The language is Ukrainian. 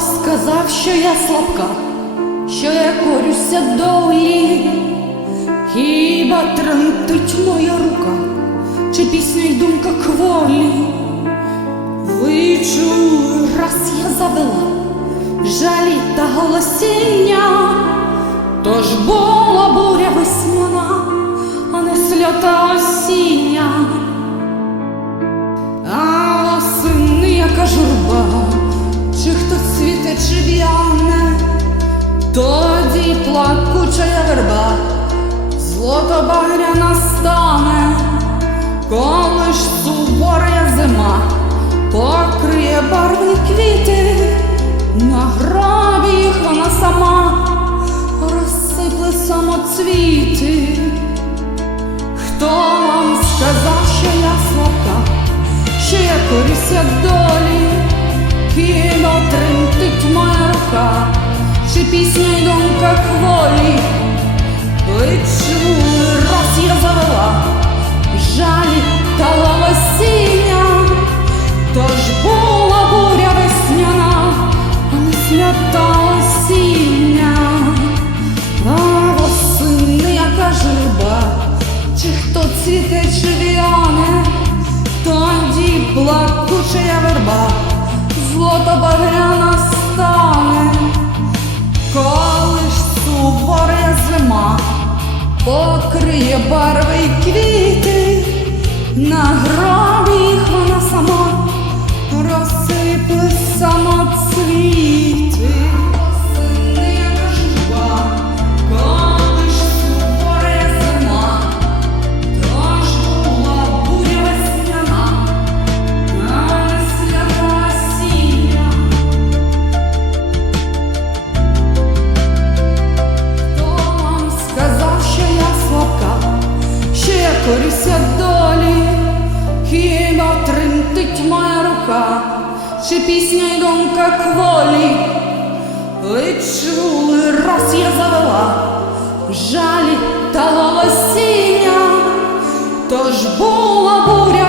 сказав, що я слабка, що я корюся долі, хіба тремтить моя рука, чи пісня й думка кволі? Ви чули, раз я завела жалі та голосіння, тож була буря весняна, а не сльота осіння. А осени яка журба, чи хто цвіте, чи в'яне, тоді плакучая верба, злото багря настане, коли ж суворя зима покриє барвні квіти, на гробі їх вона сама розсипле самоцвіти. Хто чи пісня й думка кволі, ви чули, раз я завела. Жалі та волосіння, тож була буря весняна, а не свята осіння. А восени яка журба, чи хто цвіте, чи в'яне, тоді плакучая верба, покриє барви й квіти, на гробі їх вона сама що долі, хіба тремтить моя рука, чи пісня й думка кволі? Чули, раз я завела. Жалі та волосіння, тож була буря